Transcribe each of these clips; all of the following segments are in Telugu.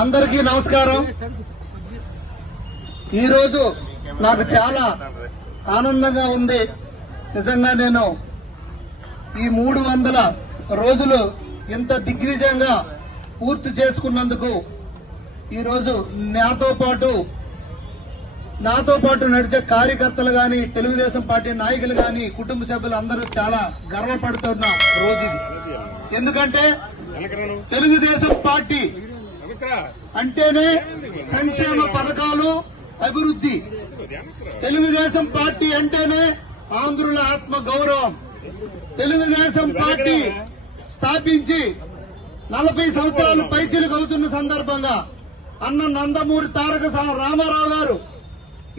అందరికీ నమస్కారం. ఈరోజు నాకు చాలా ఆనందంగా ఉంది. నిజంగా నేను ఈ మూడు వందల రోజులు ఇంత దిగ్విజయంగా పూర్తి చేసుకున్నందుకు ఈరోజు నాతో పాటు నాతో పాటు నడిచే కార్యకర్తలు గాని తెలుగుదేశం పార్టీ నాయకులు గాని కుటుంబ సభ్యులు అందరూ చాలా గర్వపడుతున్న రోజు ఇది. ఎందుకంటే తెలుగుదేశం పార్టీ అంటేనే సంక్షేమ పథకాలు అభివృద్ధి. తెలుగుదేశం పార్టీ అంటేనే ఆంధ్రుల ఆత్మ గౌరవం. తెలుగుదేశం పార్టీ స్థాపించి నలభై సంవత్సరాలు పైచిలకు అవుతున్న సందర్భంగా అన్న నందమూరి తారక రామారావు గారు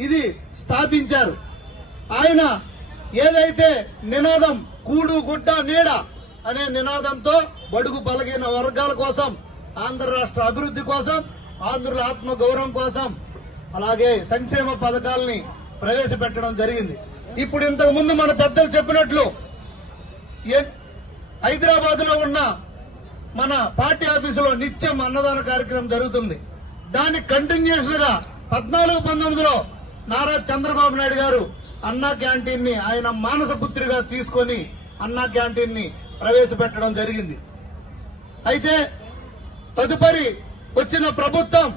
ఇది స్థాపించారు. ఆయన ఏదైతే నినాదం కూడు గుడ్డ నీడ అనే నినాదంతో బడుగు బలగిన వర్గాల కోసం ఆంధ్ర రాష్ట్ర అభివృద్ధి కోసం ఆంధ్రుల ఆత్మ గౌరవం కోసం అలాగే సంక్షేమ పథకాలని ప్రవేశపెట్టడం జరిగింది. ఇప్పుడు ఇంతకు ముందు మన పెద్దలు చెప్పినట్లు హైదరాబాద్లో ఉన్న మన పార్టీ ఆఫీసులో నిత్యం అన్నదాన కార్యక్రమం జరుగుతుంది. దాని కంటిన్యూషన్గా పద్నాలుగు పంతొమ్మిదిలో నారా చంద్రబాబు నాయుడు గారు అన్నా క్యాంటీన్ని ఆయన మానస పుత్రిగా తీసుకొని అన్నా క్యాంటీన్ని ప్రవేశపెట్టడం జరిగింది. అయితే తదుపరి వచ్చిన ప్రభుత్వం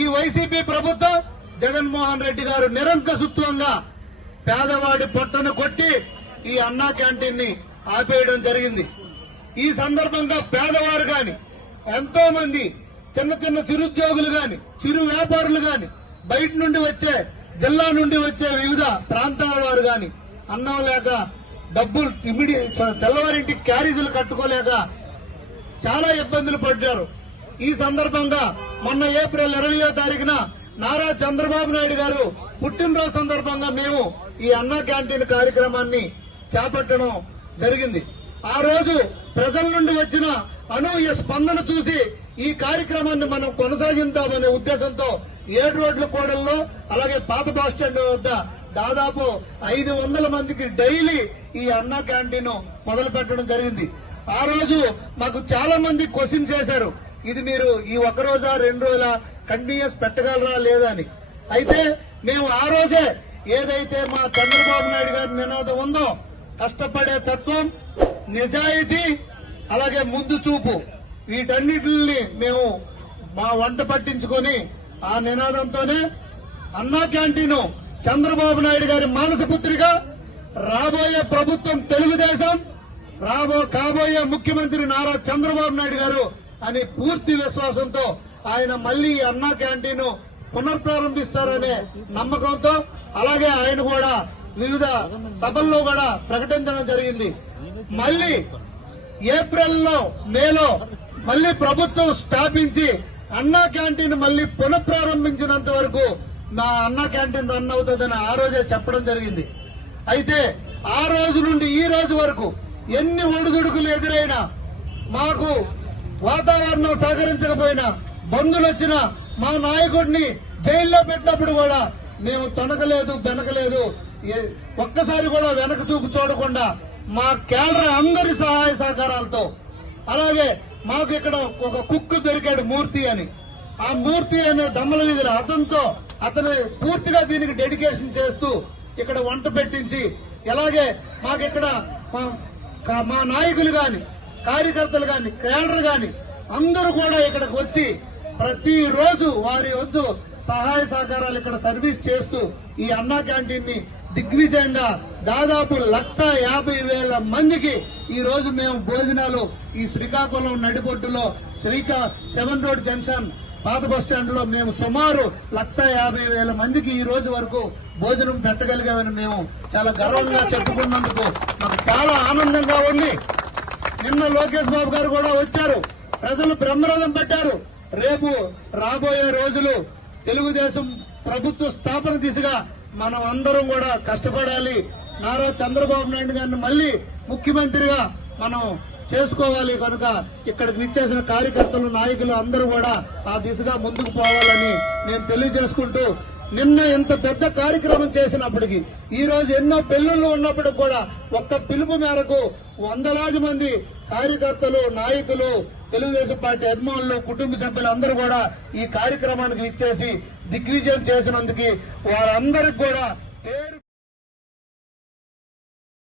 ఈ వైసీపీ ప్రభుత్వం జగన్మోహన్ రెడ్డి గారు నిరంకసుత్వంగా పేదవాడి పొట్టను కొట్టి ఈ అన్నా క్యాంటీన్ని ఆపేయడం జరిగింది. ఈ సందర్భంగా పేదవారు గాని ఎంతో మంది చిన్న చిన్న చిరుద్యోగులు గాని చిరు వ్యాపారులు గాని బయట నుండి వచ్చే జిల్లా నుండి వచ్చే వివిధ ప్రాంతాల వారు గాని అన్నం లేక డబ్బులు ఇమీడియట్ తెల్లవారింటి క్యారేజీలు కట్టుకోలేక చాలా ఇబ్బందులు పడ్డారు. ఈ సందర్భంగా మొన్న ఏప్రిల్ ఇరవయో తారీఖున నారా చంద్రబాబు నాయుడు గారు పుట్టినరోజు సందర్భంగా మేము ఈ అన్నా క్యాంటీన్ కార్యక్రమాన్ని చేపట్టడం జరిగింది. ఆ రోజు ప్రజల నుండి వచ్చిన అనూహ్య స్పందన చూసి ఈ కార్యక్రమాన్ని మనం కొనసాగిద్దామనే ఉద్దేశంతో ఏడు రోడ్ల కూడల్లో అలాగే పాత బస్ స్టాండ్ వద్ద దాదాపు ఐదు వందల మందికి డైలీ ఈ అన్నా క్యాంటీన్ మొదలు పెట్టడం జరిగింది. ఆ రోజు మాకు చాలా మంది క్వశ్చన్ చేశారు ఇది మీరు ఈ ఒక్క రోజా రెండు రోజుల కంటిన్యూస్ పెట్టగలరా లేదా అని. అయితే మేము ఆ రోజే ఏదైతే మా చంద్రబాబు నాయుడు గారి నినాదం ఉందో కష్టపడే తత్వం నిజాయితీ అలాగే ముందు చూపు వీటన్నిటిని మేము మా వంట పట్టించుకొని ఆ నినాదంతోనే అన్నా క్యాంటీన్ చంద్రబాబు నాయుడు గారి మానస పుత్రిగా రాబోయే ప్రభుత్వం తెలుగుదేశం రాబో కాబోయే ముఖ్యమంత్రి నారా చంద్రబాబు నాయుడు గారు అని పూర్తి విశ్వాసంతో ఆయన మళ్ళీ అన్నా క్యాంటీన్ పునఃప్రారంభిస్తారనే నమ్మకంతో అలాగే ఆయన కూడా వివిధ సభల్లో కూడా ప్రకటించడం జరిగింది. మళ్ళీ ఏప్రిల్లో మేలో మళ్ళీ ప్రభుత్వం స్థాపించి అన్నా క్యాంటీన్ మళ్ళీ పునఃప్రారంభించినంత వరకు నా అన్నా క్యాంటీన్ రన్ అవుతుందని ఆ రోజే చెప్పడం జరిగింది. అయితే ఆ రోజు నుండి ఈ రోజు వరకు ఎన్ని ఒడిదుడుకులు ఎదురైనా మాకు వాతావరణం సహకరించకపోయినా బంధులు వచ్చినా మా నాయకుడిని జైల్లో పెట్టినప్పుడు కూడా మేము తొనకలేదు బెనకలేదు ఏ- ఒక్కసారి కూడా వెనక చూపు చూడకుండా మా కేడర్ అందరి సహాయ సహకారాలతో అలాగే మాకు ఇక్కడ ఒక కుక్కు దొరికాడు మూర్తి అని. ఆ మూర్తి అనే దమ్మల వీధిలో అతనితో అతను పూర్తిగా దీనికి డెడికేషన్ చేస్తూ ఇక్కడ వంట పెట్టించి ఎలాగే మాకు ఇక్కడ మా- మా నాయకులు గాని కార్యకర్తలు గాని కేడర్ గాని అందరూ కూడా ఇక్కడికి వచ్చి ప్రతిరోజు వారి వద్దు సహాయ సహకారాలు ఇక్కడ సర్వీస్ చేస్తూ ఈ అన్నా క్యాంటీన్ని దిగ్విజయంగా దాదాపు లక్ష యాభై వేల మందికి ఈ రోజు మేము భోజనాలు ఈ శ్రీకాకుళం నడిబొడ్డులో శ్రీకా సెవెన్ రోడ్ జంక్షన్ పాత బస్ స్టాండ్లో మేము సుమారు లక్ష యాభై వేల మందికి ఈ రోజు వరకు భోజనం పెట్టగలిగామని మేము చాలా గర్వంగా చెప్పుకున్నందుకు మాకు చాలా ఆనందంగా ఉంది. నిన్న లోకేష్ బాబు గారు కూడా వచ్చారు. ప్రజలు బ్రహ్మరథం పెట్టారు. రేపు రాబోయే రోజులు తెలుగుదేశం ప్రభుత్వ స్థాపన దిశగా మనం అందరం కూడా కష్టపడాలి. నారా చంద్రబాబు నాయుడు గారిని మళ్ళీ ముఖ్యమంత్రిగా మనం చేసుకోవాలి కనుక ఇక్కడికి విచ్చేసిన కార్యకర్తలు నాయకులు అందరూ కూడా ఆ దిశగా ముందుకు పోవాలని నేను తెలియజేసుకుంటూ నిన్న ఇంత పెద్ద కార్యక్రమం చేసినప్పటికీ ఈ రోజు ఎన్నో పెళ్ళిళ్ళు ఉన్నప్పటికి కూడా ఒక్క పిలుపు మేరకు వందలాది మంది కార్యకర్తలు నాయకులు తెలుగుదేశం పార్టీ అభిమానులు కుటుంబ సభ్యులు అందరూ కూడా ఈ కార్యక్రమానికి ఇచ్చేసి దిగ్విజయం చేసినందుకు వారందరికి కూడా పేరు